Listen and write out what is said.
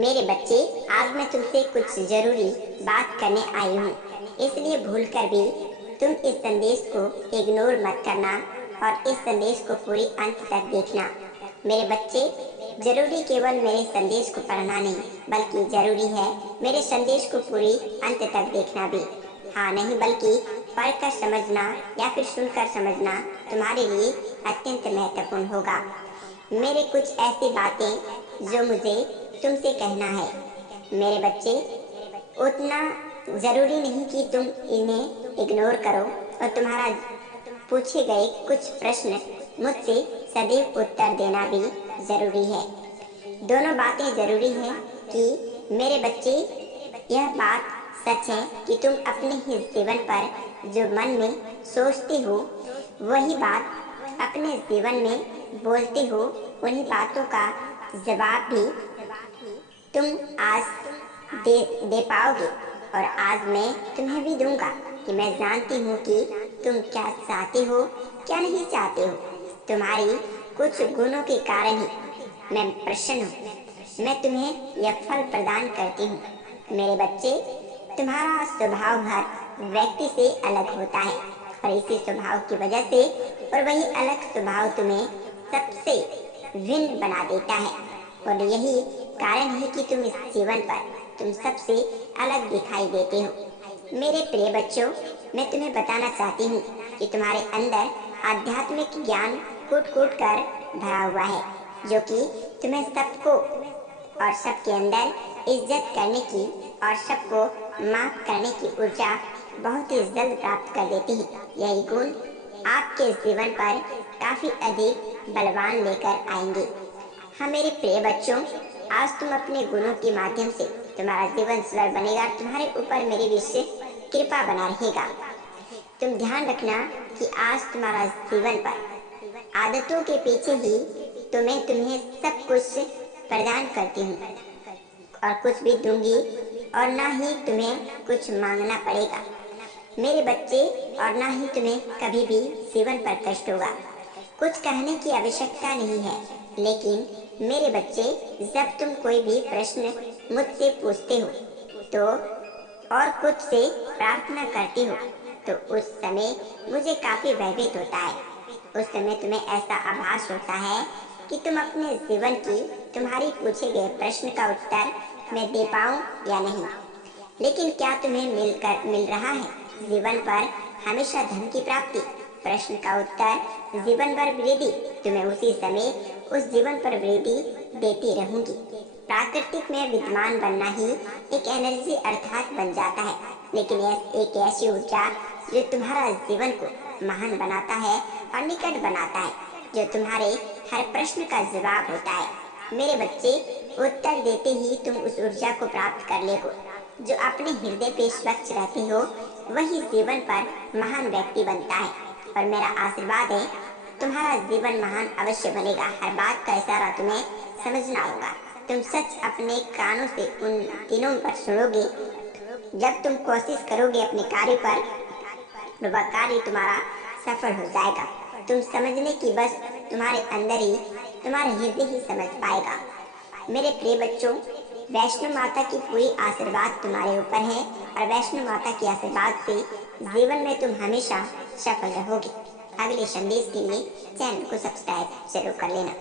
मेरे बच्चे, आज मैं तुमसे कुछ जरूरी बात करने आई हूँ। इसलिए भूलकर भी तुम इस संदेश को इग्नोर मत करना और इस संदेश को पूरी अंत तक देखना। मेरे बच्चे, जरूरी केवल मेरे संदेश को पढ़ना नहीं, बल्कि जरूरी है मेरे संदेश को पूरी अंत तक देखना भी। हाँ नहीं, बल्कि पढ़कर समझना या फिर सुनकर समझना तुम्हारे लिए अत्यंत महत्वपूर्ण होगा। मेरे कुछ ऐसी बातें जो मुझे तुमसे कहना है। मेरे बच्चे, उतना ज़रूरी नहीं कि तुम इन्हें इग्नोर करो और तुम्हारा पूछे गए कुछ प्रश्न मुझसे सदैव उत्तर देना भी ज़रूरी है। दोनों बातें ज़रूरी है कि मेरे बच्चे, यह बात सच है कि तुम अपने ही जीवन पर जो मन में सोचते हो वही बात अपने जीवन में बोलते हो। उन्हीं बातों का जवाब भी तुम आज दे पाओगे। और आज मैं तुम्हें भी दूंगा कि मैं जानती हूँ कि तुम क्या चाहते हो, क्या नहीं चाहते हो। तुम्हारी कुछ गुणों के कारण ही मैं प्रसन्न हूँ। मैं तुम्हें यह फल प्रदान करती हूँ। मेरे बच्चे, तुम्हारा स्वभाव हर व्यक्ति से अलग होता है और इसी स्वभाव की वजह से और वही अलग स्वभाव तुम्हें सबसे भिन्न बना देता है। और यही कारण है कि तुम इस जीवन पर तुम सबसे अलग दिखाई देते हो। मेरे प्रिय बच्चों, मैं तुम्हें बताना चाहती हूँ कि तुम्हारे अंदर आध्यात्मिक ज्ञान कूट कूट कर भरा हुआ है, जो कि तुम्हें सबको और सबके अंदर इज्जत करने की और सबको माफ करने की ऊर्जा बहुत ही जल्द प्राप्त कर देती है। यही गुण आपके जीवन पर काफी अधिक बलवान लेकर आएंगे। हाँ मेरे प्रिय बच्चों, आज तुम अपने गुणों के माध्यम से तुम्हारा जीवन सुंदर बनेगा और तुम्हारे ऊपर मेरी विशेष कृपा बना रहेगा। तुम ध्यान रखना कि आज तुम्हारा जीवन पर आदतों के पीछे ही तो मैं तुम्हें सब कुछ प्रदान करती हूँ और कुछ भी दूंगी और ना ही तुम्हें कुछ मांगना पड़ेगा मेरे बच्चे। और ना ही तुम्हें कभी भी जीवन पर कष्ट होगा। कुछ कहने की आवश्यकता नहीं है, लेकिन मेरे बच्चे, जब तुम कोई भी प्रश्न मुझसे पूछते हो तो और कुछ से प्रार्थना करते हो तो उस समय मुझे काफी भयभीत होता है। उस समय तुम्हें ऐसा आभास होता है कि तुम अपने जीवन की तुम्हारी पूछे गए प्रश्न का उत्तर मैं दे पाऊं या नहीं। लेकिन क्या तुम्हें मिल रहा है जीवन पर हमेशा धन की प्राप्ति, प्रश्न का उत्तर जीवन भर वृद्धि। तुम्हें उसी समय उस जीवन पर वृद्धि देती रहूंगी। प्राकृतिक में विद्यमान बनना ही एक एनर्जी अर्थात बन जाता है, लेकिन यह एक ऐसी ऊर्जा जो तुम्हारा जीवन को महान बनाता है और निकट बनाता है, जो तुम्हारे हर प्रश्न का जवाब होता है। मेरे बच्चे, उत्तर देते ही तुम उस ऊर्जा को प्राप्त कर लेगो। जो अपने हृदय पे स्वच्छ रहते हो वही जीवन पर महान व्यक्ति बनता है। और मेरा आशीर्वाद है, तुम्हारा जीवन महान अवश्य बनेगा। हर बात का इशारा तुम्हें समझना होगा। तुम सच अपने कानों से उन दिनों पर सुनोगे जब तुम कोशिश करोगे अपने कार्य पर, वह कार्य तुम्हारा सफल हो जाएगा। तुम समझने की बस तुम्हारे अंदर ही, तुम्हारा हृदय ही समझ पाएगा। मेरे प्रिय बच्चों, वैष्णो माता की पूरी आशीर्वाद तुम्हारे ऊपर है और वैष्णो माता के आशीर्वाद से जीवन में तुम हमेशा सफल रहोगे। अगले संदेश के लिए चैनल को सब्सक्राइब जरूर कर लेना।